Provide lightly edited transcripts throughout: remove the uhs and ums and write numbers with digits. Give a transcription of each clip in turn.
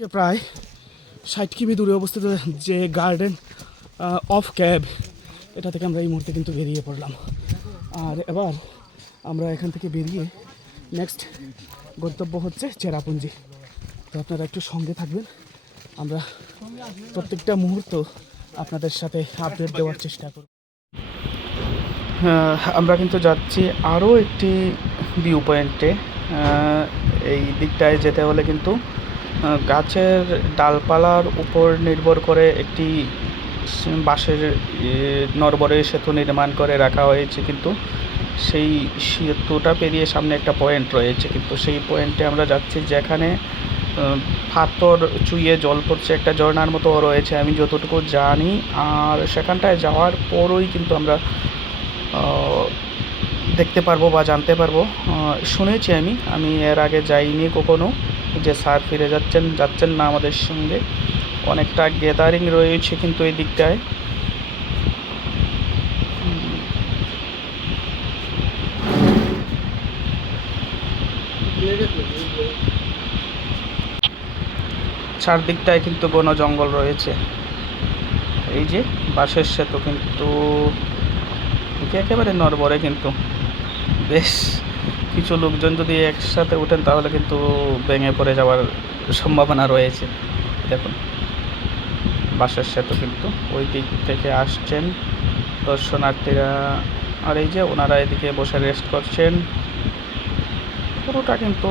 প্রায় 60 কিমি দূরে অবস্থিত যে গার্ডেন অফ ক্যাব, এটা থেকে আমরা এই মুহূর্তে কিন্তু বেরিয়ে পড়লাম। আর এবার আমরা এখান থেকে বেরিয়ে নেক্সট গন্তব্য হচ্ছে চেরাপুঞ্জি। তো আপনারা একটু সঙ্গে থাকবেন, আমরা প্রত্যেকটা মুহূর্ত আপনাদের সাথে আপডেট দেওয়ার চেষ্টা করব। আমরা কিন্তু যাচ্ছি আরও একটি ভিউ পয়েন্টে। এই দিকটায় যেতে হলে কিন্তু গাছের ডালপালার উপর নির্ভর করে একটি বাঁশের নড়বড়ে সেতু নির্মাণ করে রাখা হয়েছে, কিন্তু সেই সেতুটা পেরিয়ে সামনে একটা পয়েন্ট রয়েছে, কিন্তু সেই পয়েন্টে আমরা যাচ্ছি যেখানে পাথর চুইয়ে জল পড়ছে, একটা ঝর্ণার মতো রয়েছে আমি যতটুকু জানি। আর সেখানটায় যাওয়ার পরই কিন্তু আমরা দেখতে পারবো বা জানতে পারবো। শুনেছি আমি এর আগে যাইনি কখনো, যে স্যার ফিরে যাচ্ছেন না আমাদের সঙ্গে। অনেকটা গ্যাদারিং রয়েছে কিন্তু এই দিকটায়। চারদিকটায় কিন্তু বন জঙ্গল রয়েছে। এই যে বাঁশের সেতু কিন্তু একেবারে নড়বড়ে, কিন্তু বেশ কিছু লোকজন যদি একসাথে ওঠেন তাহলে কিন্তু ভেঙে পড়ে যাওয়ার সম্ভাবনা রয়েছে। দেখুন বাঁশের সেতু কিন্তু ওই দিক থেকে আসছেন দর্শনার্থীরা, আর এই যে ওনারা এদিকে বসে রেস্ট করছেন। পুরোটা কিন্তু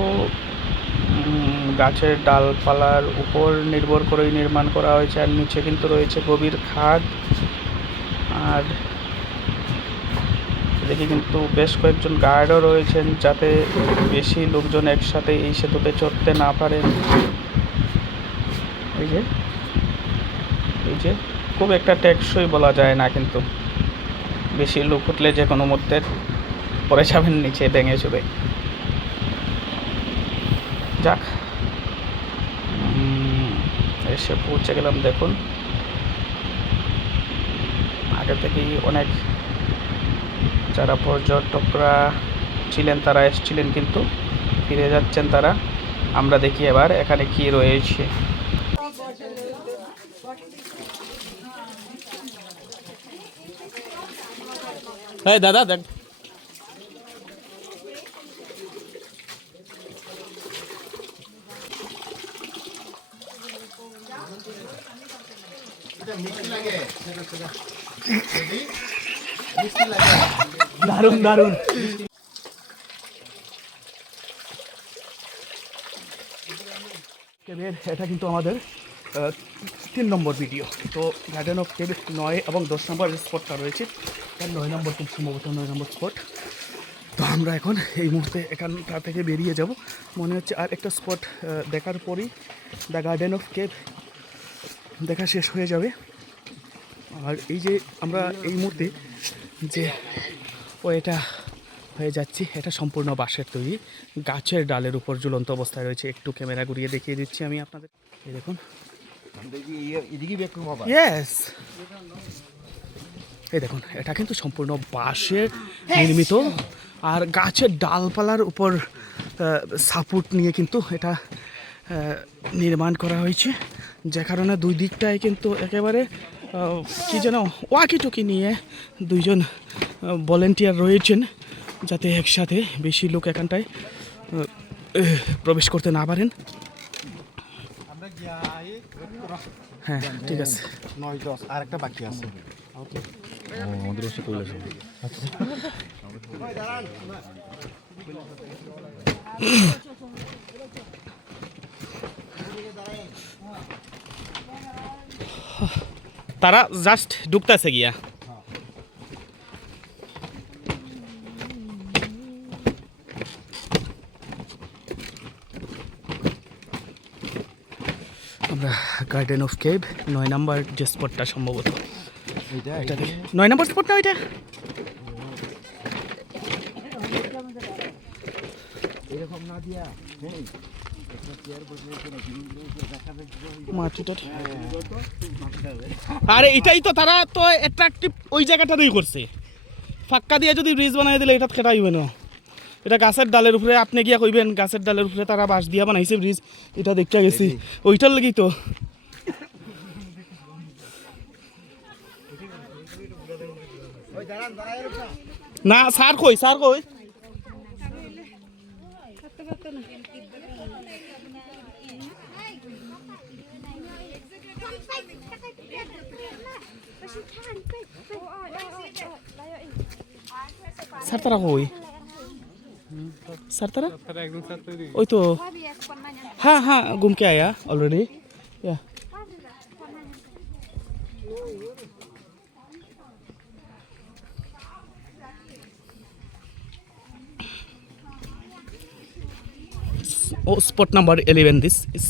গাছের ডালপালার উপর নির্ভর করেই নির্মাণ করা হয়েছে। আর নিচে কিন্তু রয়েছে গভীর খাদ। আর এদিকে কিন্তু বেশ কয়েকজন গার্ডও রয়েছেন, যাতে বেশি লোকজন একসাথে এই সেতুতে চড়তে না পারে। এই যে খুব একটা টেকসই বলা যায় না, কিন্তু বেশি লোক উঠলে যে কোনো মধ্যে পরে যাবেন নিচে ভেঙে চুবে। যাক, এসে পৌঁছে গেলাম। দেখুন আগে থেকেই অনেক যারা পর্যটকরা ছিলেন তারা এসেছিলেন, কিন্তু ফিরে যাচ্ছেন তারা। আমরা দেখি এবার এখানে কি রয়েছে। হ্যাঁ দাদা দেখ, দারুণ দারুণ। কেবের এটা কিন্তু আমাদের 3 নম্বর ভিডিও। তো গার্ডেন অফ কেব 9 এবং 10 নম্বর স্পটটা রয়েছে, তার 9 নম্বর খুব সম্ভবত 9 নম্বর স্পট। তো আমরা এখন এই মুহূর্তে এখানটা থেকে বেরিয়ে যাব। মনে হচ্ছে আর একটা স্পট দেখার পরই দ্য গার্ডেন অফ কেব দেখা শেষ হয়ে যাবে। আর এই যে আমরা এই মুহূর্তে যে এটা হয়ে যাচ্ছি, এটা সম্পূর্ণ বাঁশের তৈরি, গাছের ডালের উপর ঝুলন্ত অবস্থায় রয়েছে। একটু ক্যামেরা ঘুরিয়ে দেখিয়ে দিচ্ছি আমি আপনাদের। এই দেখুন, ইয়েস, এই দেখুন এটা কিন্তু সম্পূর্ণ বাঁশের নির্মিত, আর গাছের ডালপালার উপর সাপোর্ট নিয়ে কিন্তু এটা নির্মাণ করা হয়েছে, যে কারণে দুই দিকটায় কিন্তু একেবারে কি যেন ওয়াকিটকি নিয়ে দুইজন ভলেন্টিয়ার রয়েছেন, যাতে একসাথে বেশি লোক এখানটায় প্রবেশ করতে না পারেন। হ্যাঁ ঠিক আছে, 9-10 আর একটা বাকি আছে। আমাদের বসে কইলেছে। তারা জাস্ট ঢুকতেছে গিয়া। আমরা গার্ডেন অফ কেভ 9 নম্বর যে স্পটটা সম্ভবত, 9 নম্বর স্পট না ওইটা? এরকম না দিয়া আরে এটাই তো তারা তো অ্যাট্রাকটিভ ওই জায়গাটাতেই করছে, ফাঁক্কা দিয়ে যদি ব্রিজ বানাই দিলে এটা কেটা হইবে না। এটা গাছের ডালের উপরে আপনি গিয়া কইবেন গাছের ডালের উপরে তারা বাঁশ দিয়া বানাইছে ব্রিজ, এটা দেখতে গেছি ওইটার লাগি তো। না স্যার কই স্যার তারা কই স্যার তারা ওই তো हाँ हाँ घूम के आया ऑलरेडी या oh spot number 11 this is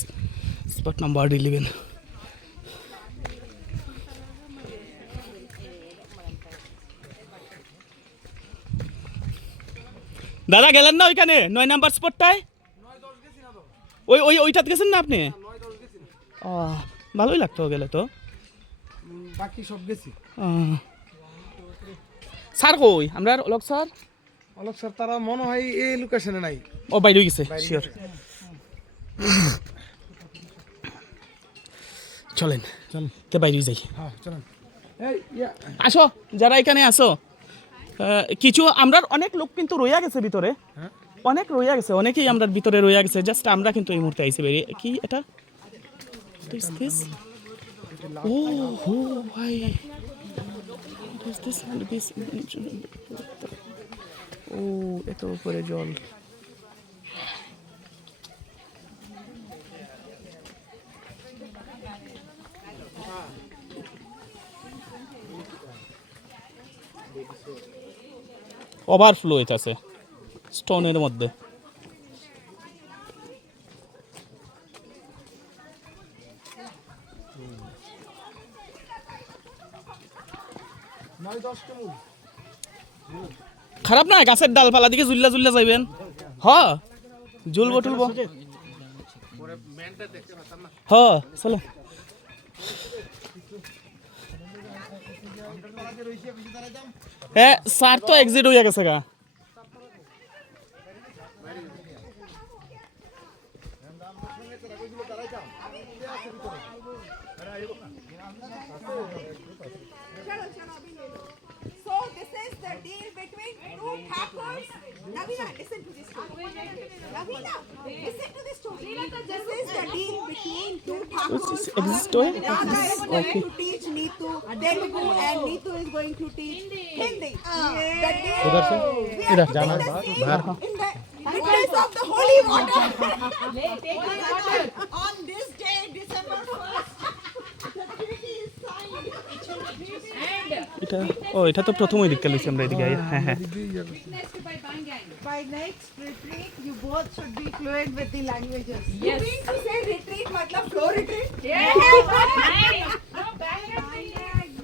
spot number 11 দাদা গেলেন না ওইখানে 9 নাম্বার স্পটটায় ওইটাতে গেছেন না আপনি ভালোই লাগতো গেলে তো বাকি সব গেছি স্যার কই আমরা অলোক স্যার তারা মনে হয় এই লোকেশনে নাই ও বাইরে গেছে শিওর চলেন তো বাইরে যাই হ্যাঁ চলেন আসো যারা এখানে আসো কিছু আমরা অনেক লোক কিন্তু রইয়া গেছে ভিতরে অনেক রইয়া গেছে অনেকেই আমরা ভিতরে রইয়া গেছে জাস্ট আমরা কিন্তু এই মুহূর্তে আইছি বেরিয়ে কি এটা ও হো ভাই ও এত উপরে জল ওভারফ্লো হইতাছে স্টোনের মধ্যে খারাপ না গাছের ডালপালা দিকে জুল্লা জুল্লা যাইবেন হ জুলবো টুলবো হ চলো হ্যাঁ স্যার তো এক্সিট হয়ে গেছে গা So this is the deal between two Thakurs. Ravina, listen to this story. Ravina, listen to this story. This is the deal between two Thakurs. Radha is going to teach Neetu Telugu and Neetu is going to teach Hindi. The deal we are putting the seal in the witness of the holy water. On this day, December 1st, the treaty is signed. এটা ও এটা তো প্রথমই দিকে লইছি আমরা এদিকে হ্যাঁ হ্যাঁ By next retreat, you both should be fluent with the languages. You mean to say retreat, matlab flow retreat? Yes. No bag.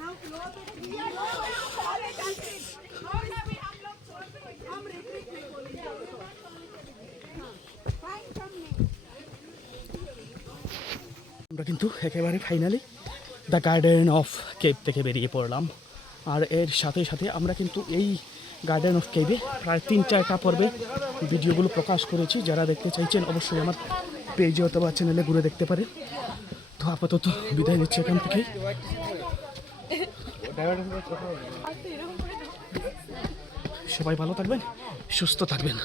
No flow retreat. We are not going to follow that retreat. How na bhi hum log छोड़ के हम retreat नहीं बोलेंगे. Fine from me. আমরা কিন্তু একেবারে finally the garden of cave থেকে বেরিয়ে পড়লাম আর এর সাথে সাথে আমরা কিন্তু এই গার্ডেন অফ কেভে প্রায় 3-4টা পর্বে ভিডিওগুলো প্রকাশ করেছি যারা দেখতে চাইছেন অবশ্যই আমার পেজে অথবা চ্যানেলে ঘুরে দেখতে পারেন তো আপাতত বিদায় নিচ্ছি এখান থেকেই সবাই ভালো থাকবেন সুস্থ থাকবেন